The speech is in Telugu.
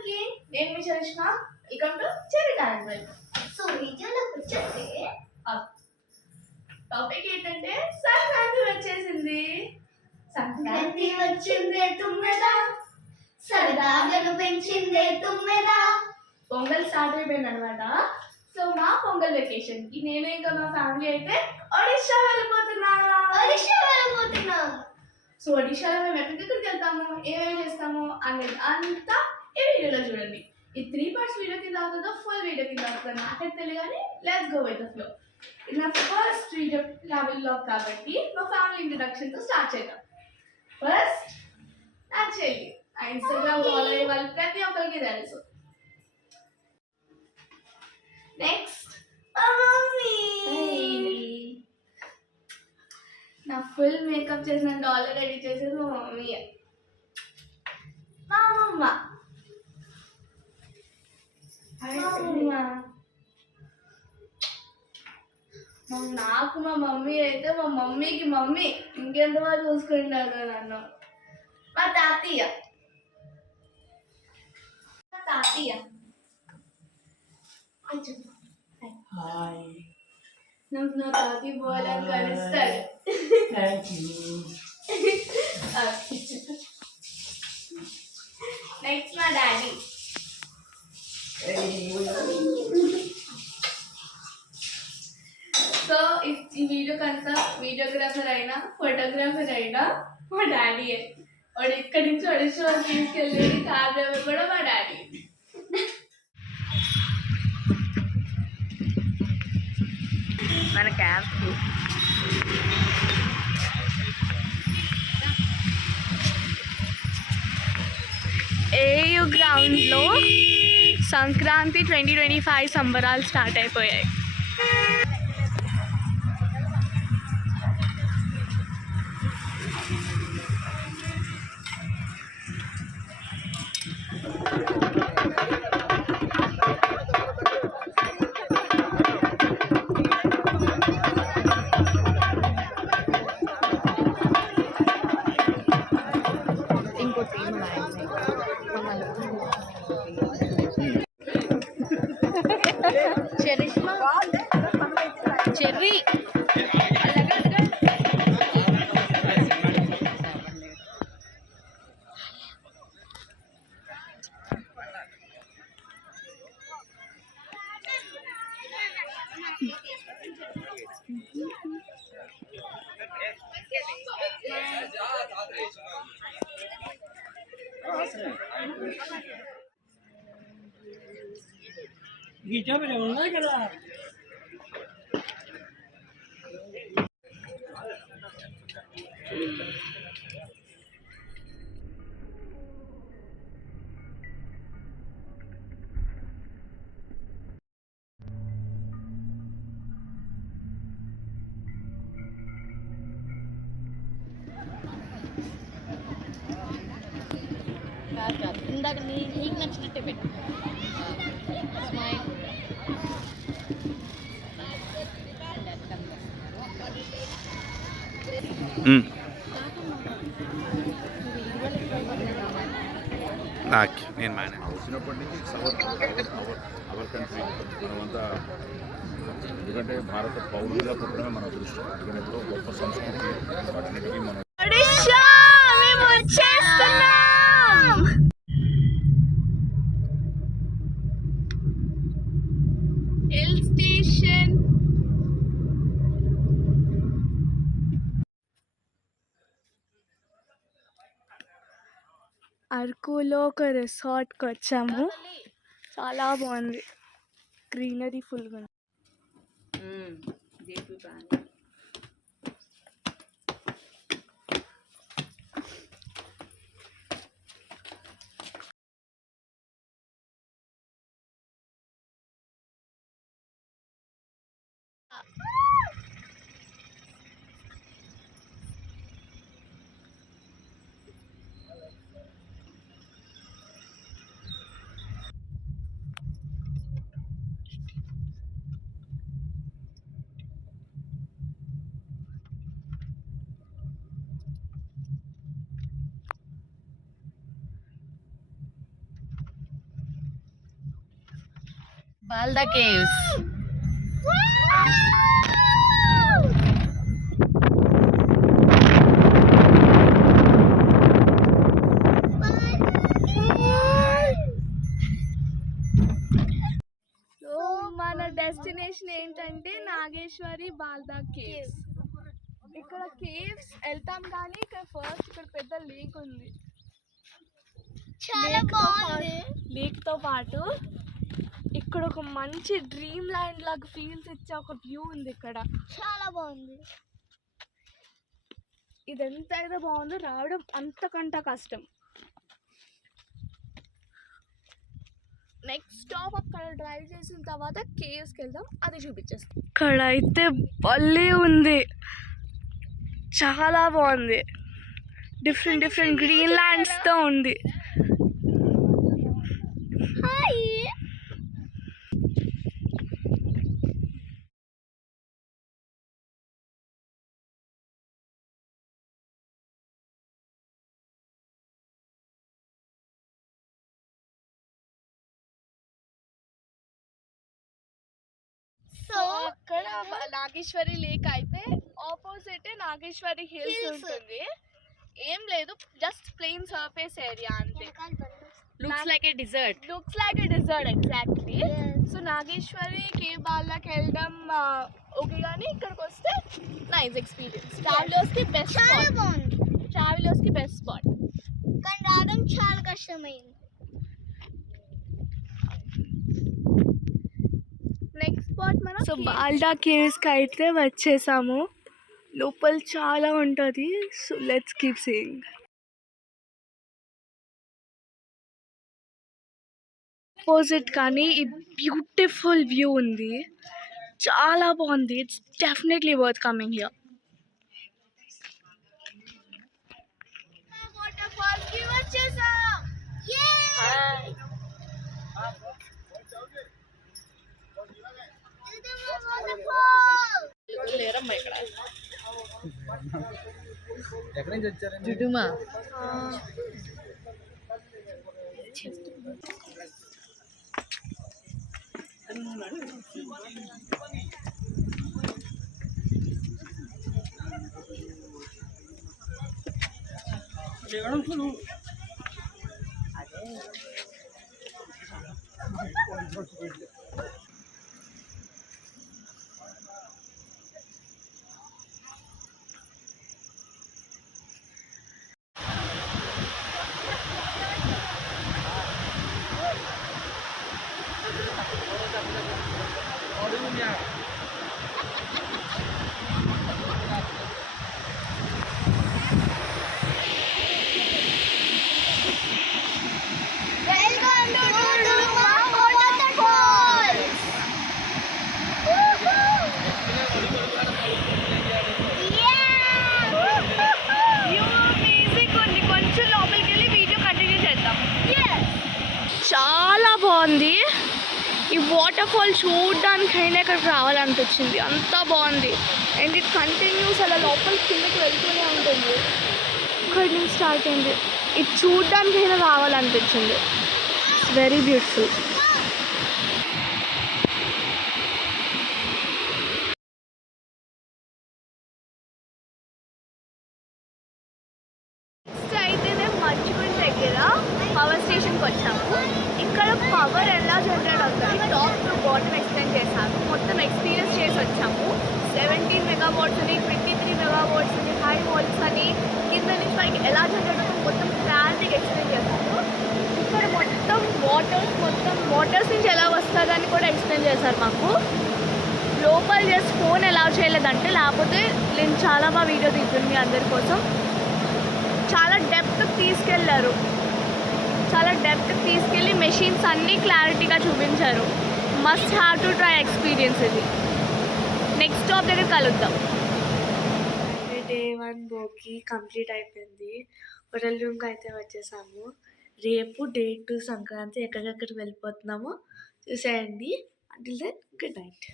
అందరికి నేను మీ Charishma. Welcome to cherry talent. So వీడియోలోకి వచ్చేస్తే టాపిక్ ఏంటంటే సంక్రాంతి వచ్చేసింది. సంక్రాంతి వచ్చిందే తుమ్మెదా, సరదాగను పెంచిందే తుమ్మెదా. పొంగల్ స్టార్ట్ అయిపోయింది అనమాట. సో మా పొంగల్ వెకేషన్ కి నేను ఇంకా మా ఫ్యామిలీ అయితే ఒడిషా వెళ్ళిపోతున్నాం. సో ఒడిషాలో మేము ఎక్కడికి వెళ్తాము, ఏమేమి చేస్తాము అనేది అంతా ఈ వీడియోలో చూడండి. ఈ 3 parts వీడియో కింద అవుతుందో ఫుల్ వీడియో కింద అవుతుందో నాకైతే తెలియదు, కానీ let's go with the flow. ఇది నా ఫస్ట్ వీడియో ట్రావెల్ బ్లాగ్ కాబట్టి మా ఫ్యామిలీ ఇంట్రడక్షన్ తో స్టార్ట్ చేద్దాం. ఫస్ట్ నా చెల్లి, ఆ ఇన్స్టాగ్రామ్ ఫాలో అయ్యే వాళ్ళు ప్రతి ఒక్కరికి తెలుసు. నెక్స్ట్ మా మమ్మీ, నా ఫుల్ మేకప్ చేసిన డాలర్ రెడీ చేసేది మా మమ్మీ. మా అమ్మమ్మ, నాకు మా మమ్మీ అయితే మా మమ్మీకి మమ్మీ ఇంకెంత బాగా చూసుకుంటారు నన్ను. మా తాతయ్య నాకు నా తాతయ్య పోవాలని కలుస్తాడు. నెక్స్ట్ మా డాడీ. సో ఈ వీడియోకంతా వీడియోగ్రాఫర్ అయినా ఫోటోగ్రాఫర్ అయినా మా డాడీ. వాడు ఇక్కడి నుంచి ఒడిషా తీసుకెళ్ళేది కార్ డ్రైవర్ కూడా మా డాడీ. మన క్యాంప్ ఏయు గ్రౌండ్లో సంక్రాంతి 2025 సంబరాలు స్టార్ట్ అయిపోయాయి. చెర్రీ గీచా మీద ఉన్నాయి కదా. ఇందాక నీకు నచ్చినట్టే పెట్టు. స్మైల్. నేను వచ్చినప్పటి నుంచి అవర్ కంట్రీ మనమంతా, ఎందుకంటే భారత పౌరులుగా పుట్టడమే మన అదృష్టం. ఎందుకంటే గొప్ప సంస్కృతి వాటికి మనం హిల్ స్టేషన్. అరకులో ఒక రిసార్ట్కి వచ్చాము. చాలా బాగుంది, గ్రీనరీ ఫుల్గా ఉంది. Balda Caves. సో మన డెస్టినేషన్ ఏంటంటే నాగేశ్వరి బాల్దా కేవ్స్. ఇక్కడ కేవ్స్ వెళ్తాం కానీ ఇక్కడ ఫస్ట్ ఇక్కడ పెద్ద లేక్ ఉంది. చాలా బాగుంది. లేక్ తో పాటు ఇక్కడ ఒక మంచి డ్రీమ్ ల్యాండ్ లాగా ఫీల్స్ ఇచ్చే ఒక వ్యూ ఉంది. ఇక్కడ చాలా బాగుంది. ఇది ఎంత అయితే బాగుందో రావడం అంతకంట కష్టం. నెక్స్ట్ స్టాప్ అక్కడ డ్రైవ్ చేసిన తర్వాత కేవ్స్కి వెళ్దాం, అది చూపించేస్తాం. ఇక్కడ అయితే భలే ఉంది, చాలా బాగుంది. డిఫరెంట్ డిఫరెంట్ గ్రీన్ ల్యాండ్స్తో ఉంది. సో అక్కడ నాగేశ్వరి లేక్ అయితే ఆపోజిట్ నాగేశ్వరి హిల్స్ ఉంటుంది. ఏం లేదు, జస్ట్ ప్లెయిన్ సర్ఫేస్ ఏరియా అంతే. looks like a desert. Looks like a desert exactly. So Nageshwari cave బాల్దాకి వెళ్ళడం ఓకే, కానీ ఇక్కడికి వస్తే నైస్ ఎక్స్పీరియన్స్. ట్రావెలర్స్కి బెస్ట్ స్పాట్. బాగుంది ట్రావెలర్స్కి బెస్ట్ స్పాట్, కానీ రావడం చాలా కష్టమైంది. నెక్స్ట్ స్పాట్ మనం. సో బాల్దా కేవ్స్కి అయితే వచ్చేసాము. లోపల చాలా ఉంటుంది. So let's keep seeing. Opposite కానీ ఈ బ్యూటిఫుల్ వ్యూ ఉంది, చాలా బాగుంది. It's definitely worth coming here. వాటర్ఫాల్స్కి వచ్చేసాం. లేరమ్మా ఇక్కడ ఎక్కడి నుంచి వచ్చారు? జుడుమా. చాలా బాగుంది. ఈ వాటర్ ఫాల్ చూడడానికైనా ఇక్కడికి రావాలనిపించింది, అంతా బాగుంది. అండ్ ఇది కంటిన్యూస్ అలా లోపల కిందకి వెళ్తూనే ఉంటుంది. ఇక్కడి నుంచి స్టార్ట్ అయింది. ఇది చూడడానికైనా రావాలనిపించింది. It's very beautiful. అయితే మేము మర్చిపోయిన దగ్గర పవర్ స్టేషన్కి వచ్చాము. ఇక్కడ పవర్ ఎలా జనరేట్ అవుతుంది టాప్ టు బాటమ్ ఎక్స్ప్లెయిన్ చేశాను. మొత్తం ఎక్స్పీరియన్స్ చేసి వచ్చాము. 17 మెగావాట్స్ అని, 23 మెగావాట్స్ అని, హై వాల్స్ అని, కింద నుంచి పైకి ఎలా జనరేట్ అవుతుంది మొత్తం క్లారిటీగా ఎక్స్ప్లెయిన్ చేశాను. ఇక్కడ మొత్తం వాటర్స్ నుంచి ఎలా వస్తుందని కూడా ఎక్స్ప్లెయిన్ చేశారు మాకు. లోపల జస్ట్ ఫోన్ ఎలా చేయలేదంటే, లేకపోతే నేను చాలా బాగా వీడియో తీస్తుంది అందరి కోసం. చాలా డెప్త్కి తీసుకెళ్లారు, చాలా డెప్త్కి తీసుకెళ్ళి మెషిన్స్ అన్నీ క్లారిటీగా చూపించారు. Must have to try experience ఇది. నెక్స్ట్ స్టాప్ దగ్గర కలుద్దాం. డే 1 బోకి కంప్లీట్ అయిపోయింది. హోటల్ రూమ్కి అయితే వచ్చేసాము. రేపు డే 2 సంక్రాంతి ఎక్కడికెక్కడికి వెళ్ళిపోతున్నామో చూసేయండి. Until then good night.